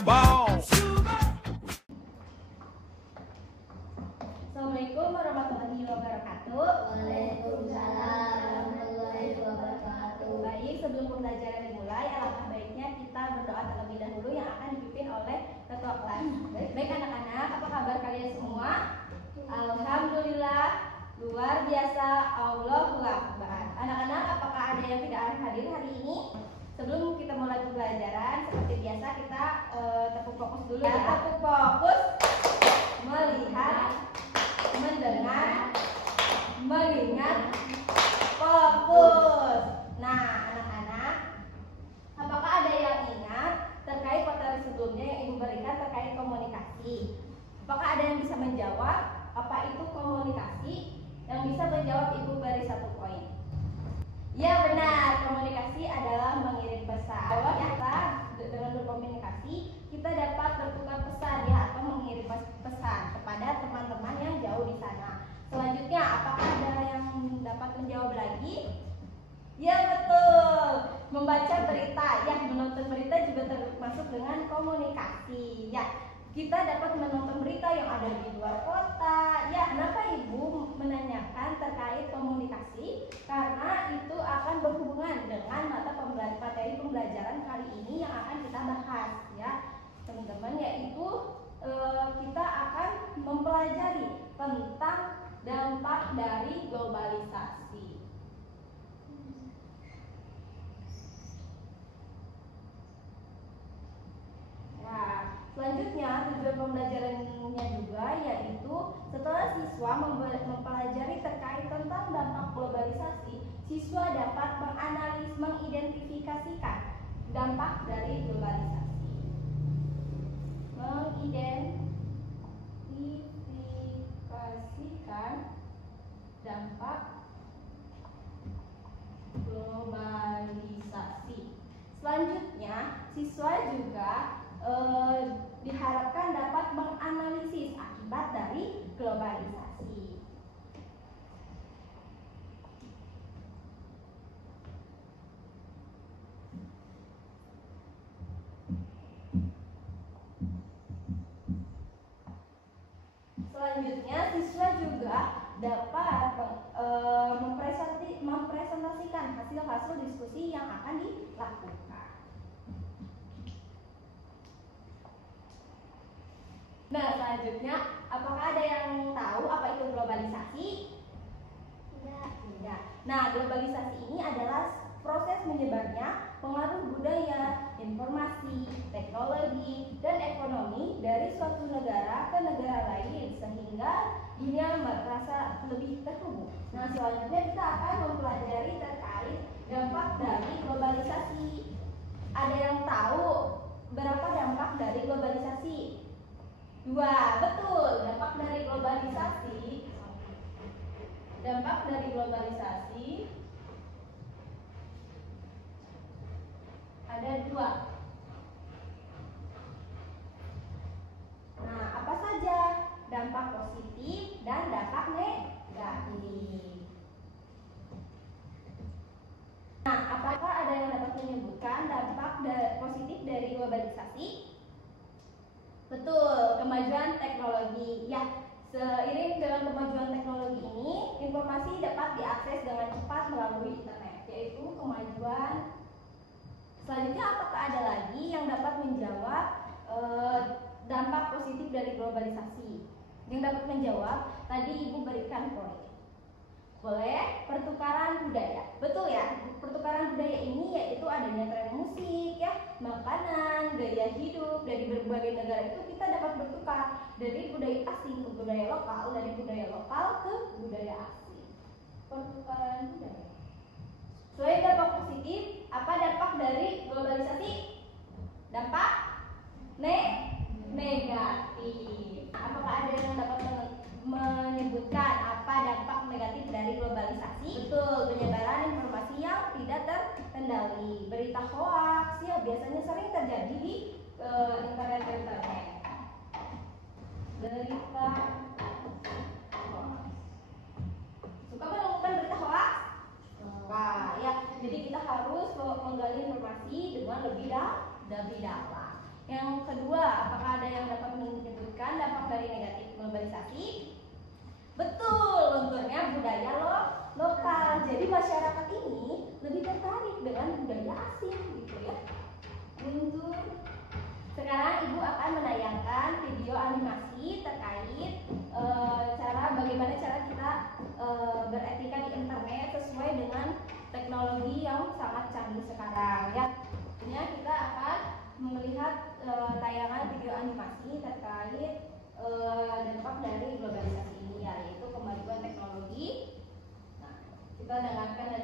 a ball. Assalamualaikum warahmatullahi wabarakatuh. Waalaikumsalam warahmatullahi wabarakatuh. Baik, sebelum pembelajaran dimulai, alangkah baiknya kita berdoa terlebih dahulu yang akan dipimpin oleh ketua kelas. Baik anak-anak, apa kabar kalian semua? Alhamdulillah, luar biasa, Allahu Akbar. Anak-anak, apakah ada yang tidak hadir hari ini? Sebelum kita mulai pembelajaran, seperti biasa kita tepuk fokus dulu ya. Tepuk fokus, melihat, mendengar, mengingat, fokus. Nah, anak-anak, apakah ada yang ingat terkait materi sebelumnya yang Ibu berikan terkait komunikasi? Apakah ada yang bisa menjawab apa itu komunikasi? Yang bisa menjawab Ibu beri 1 poin. Ya benar, komunikasi adalah mengirim pesan. Bahwa kita dengan berkomunikasi kita dapat bertukar pesan ya, atau mengirim pesan kepada teman-teman yang jauh di sana. Selanjutnya, apakah ada yang dapat menjawab lagi? Ya betul, membaca berita ya, menonton berita juga termasuk dengan komunikasi ya. Kita dapat menonton berita yang ada di luar kota. Ya, kenapa Ibu menanyakan terkait komunikasi? Karena itu akan berhubungan dengan materi pembelajaran kali ini yang akan kita bahas ya, teman-teman, yaitu kita akan mempelajari tentang dampak dari globalisasi. Nah, selanjutnya tujuan pembelajarannya juga yaitu setelah siswa mempelajari terkait tentang dampak globalisasi, siswa dapat mengidentifikasikan dampak dari globalisasi. Mengidentifikasikan dampak globalisasi. Selanjutnya, siswa juga diharapkan dapat menganalisis akibat dari globalisasi. Selanjutnya, siswa juga dapat mempresentasikan hasil-hasil diskusi yang akan dilakukan. Nah, selanjutnya, apakah ada yang tahu apa itu globalisasi? Tidak. Nah, globalisasi ini adalah proses menyebarnya pengaruh budaya, informasi, teknologi, dan ekonomi dari suatu negara ke negara lain sehingga dunia merasa lebih terhubung. Nah, selanjutnya kita akan mempelajari terkait dampak dari globalisasi. Ada yang tahu berapa dampak dari globalisasi? 2, betul. Dampak dari globalisasi ada 2. Nah, apa saja? Dampak positif dan dampak negatif. Nah, apakah ada yang dapat menyebutkan dampak positif dari globalisasi? Betul, kemajuan teknologi. Ya, seiring dengan kemajuan teknologi ini, informasi dapat diakses dengan cepat melalui internet, yaitu kemajuan. Selanjutnya, apakah ada lagi yang dapat menjawab dampak positif dari globalisasi? Yang dapat menjawab, tadi Ibu berikan poin. Boleh, pertukaran budaya. Betul ya, pertukaran budaya ini yaitu adanya tren musik ya, makanan, gaya hidup dari berbagai negara itu kita dapat bertukar dari budaya asing ke budaya lokal, dari budaya lokal ke budaya asing. Pertukaran budaya. Selain dampak positif, apa dampak dari globalisasi? Dampak negatif. Apakah ada yang dapat menyebutkan apa dampak negatif dari globalisasi? Betul, penyebaran informasi yang tidak terkendali. Berita hoaks ya biasanya sering terjadi di internet. Berita hoaks. Suka menemukan berita hoaks? Wah, ya. Jadi kita harus menggali informasi dengan lebih dalam. Yang kedua, apakah ada yang dapat menyebutkan dampak dari negatif globalisasi? Betul, lunturnya budaya lokal. Jadi masyarakat ini lebih tertarik dengan budaya asing gitu ya. Luntur. Sekarang Ibu akan menayangkan video animasi terkait bagaimana cara kita beretika di internet sesuai dengan teknologi yang sangat canggih sekarang ya. Kita akan melihat tayangan video animasi terkait dampak dari globalisasi ini, yaitu kemajuan teknologi. Nah, kita dengarkan dan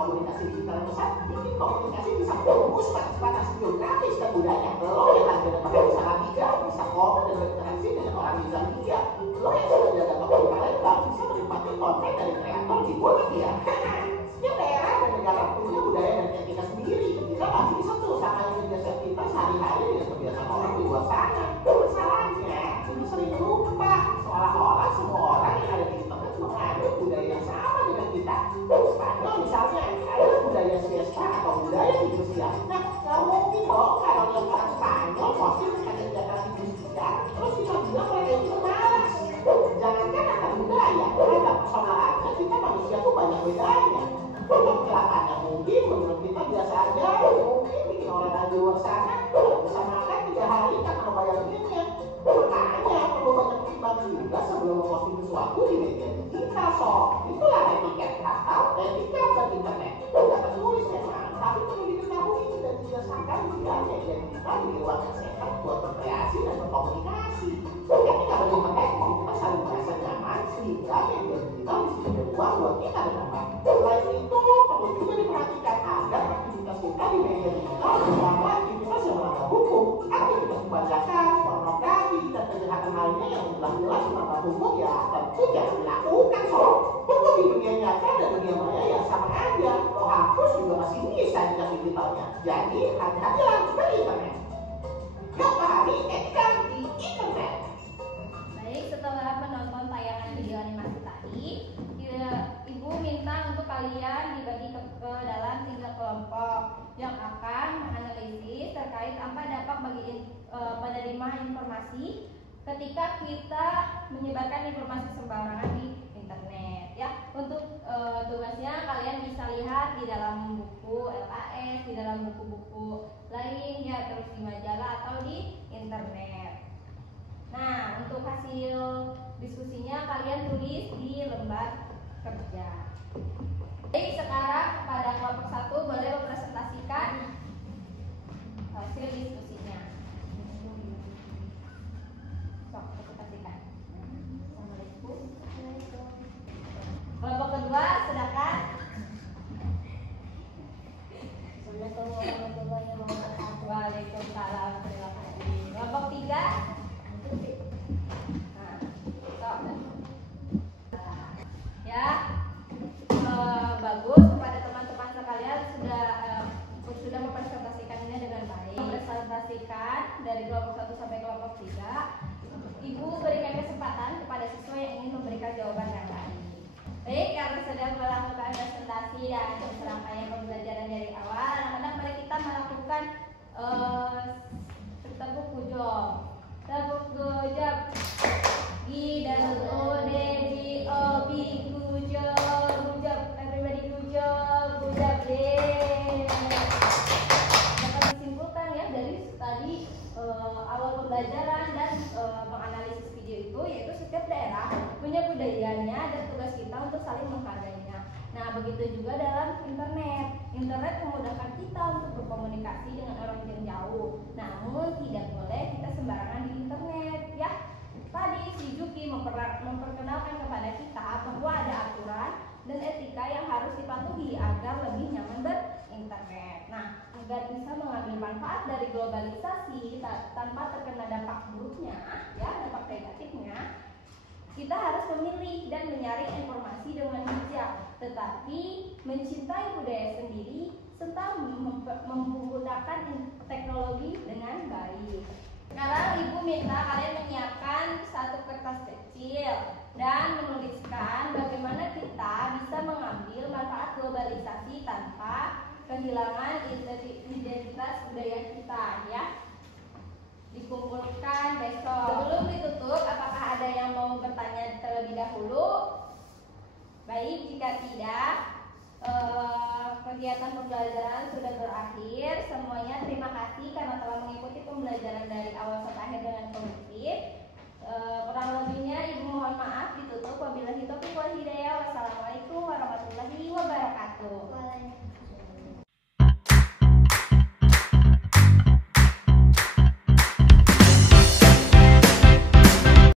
komunikasi digital besar, bikin komunikasi bisa fokus batas geografis dan budaya. Lo yang harus pakai bisa Salatiga, bisa komen dan berinteraksi dengan orang di Zambia. Lo yang sudah jaga toko di Palembang bisa menikmati konten dari kreator di Bolivia. Setiap daerah dan negara punya budaya dan etika sendiri. Kita pasti bisa tuh sama yang biasa kita sehari-hari dengan kebiasaan orang di luar sana. Masalahnya, ini sering lupa seolah-olah semua orang yang ada di internet menganut budaya yang sama dengan kita. Spanyol misalnya ada budaya siesta atau budaya industrial. Nah, nggak mungkin dong kalau yang orang Spanyol posting hanya jalan industrial, terus kita bilang mereka itu malas. Jangankan antar budaya, antar personal aja kita manusia tuh banyak bedanya. Untuk kecelakaan yang mungkin menurut kita biasa aja, mungkin bikin orang di luar sana bisa makan 3 hari karena membayar duitnya. Makanya perlu banyak timbang juga sebelum memposting sesuatu di media digital. So, itulah etiket atau etika berinternet. Tidak tertulis memang, tapi perlu diketahui dan dirasakan budaya yang kita di luar sehat buat berkreasi dan berkomunikasi. Etika berinternet kita saling merasa nyaman sehingga media digital bisa jadi uang buat kita berkembang. Selain itu, perlu juga diperhatikan agar aktivitas kita di media digital bersama aktivitas yang melanggar hukum, aktivitas pembajakan, pornografi, dan kejahatan lainnya yang jelas-jelas melanggar hukum ya tentu jangan dilakukan. So, hukum di dunia nyata dan dunia maya ya sama aja. Mau hapus juga masih bisa jejak digitalnya. Jadi hati-hatilah berinternet. Yuk pahami etika di internet. Baik, setelah menonton tayangan video animasi tadi, Ibu minta untuk kalian dibagi ke dalam 3 kelompok yang akan menganalisis terkait apa dampak bagi penerima informasi ketika kita menyebarkan informasi sembarangan di internet ya. Untuk tugasnya kalian bisa lihat di dalam buku LKS, di dalam buku-buku lain ya, terus di majalah atau di internet. Nah, untuk hasil diskusinya kalian tulis di lembar kerja. Baik, sekarang pada kelompok 1 boleh mempresentasikan hasil diskusinya. Sok, presentasikan. Assalamualaikum. Kelompok kedua, silakan. Assalamualaikum warahmatullahi wabarakatuh. Waalaikumsalam. Terima kasih. Kelompok 3. Ya, bagus kepada teman-teman sekalian sudah mempresentasikannya dengan baik. Mempresentasikan dari kelompok 1 sampai kelompok 3. Ibu berikan kesempatan kepada siswa yang ingin memberikan jawaban yang baik. Baik, karena sudah melakukan presentasi dan serangkaian pembelajaran dari awal, anak-anak mari kita melakukan tepuk kujong. Tepuk kujong. I dan O D G O B kujong. Everybody kujong. Dapat disimpulkan ya dari tadi awal pembelajaran dan menganalisis video itu, yaitu setiap daerah punya budayanya dan tugas kita untuk saling menghargainya. Nah, begitu juga dalam internet. Internet memudahkan kita untuk berkomunikasi dengan orang yang jauh. Namun tidak boleh kita sembarangan di internet ya. Tadi si Juki memperkenalkan kepada kita bahwa ada aturan dan etika yang harus dipatuhi agar lebih nyaman berinternet. Nah, agar bisa mengambil manfaat dari globalisasi tanpa terkena dampak buruknya, ya, dampak negatifnya, kita harus memilih dan menyaring informasi dengan bijak, tetapi mencintai budaya sendiri serta menggunakan teknologi dengan baik. Sekarang Ibu minta kalian menyiapkan 1 kertas kecil dan menuliskan bagaimana kita bisa mengambil manfaat globalisasi tanpa kehilangan identitas budaya kita ya. Dikumpulkan besok. Sebelum ditutup, apakah ada yang mau bertanya terlebih dahulu? Baik, jika tidak, kegiatan pembelajaran sudah berakhir. Semuanya terima kasih karena telah mengikuti pembelajaran dari awal sampai akhir dengan kondusif. Kurang lebihnya ibu mohon maaf. Ditutup. Wabillahi taufiq wal hidayah.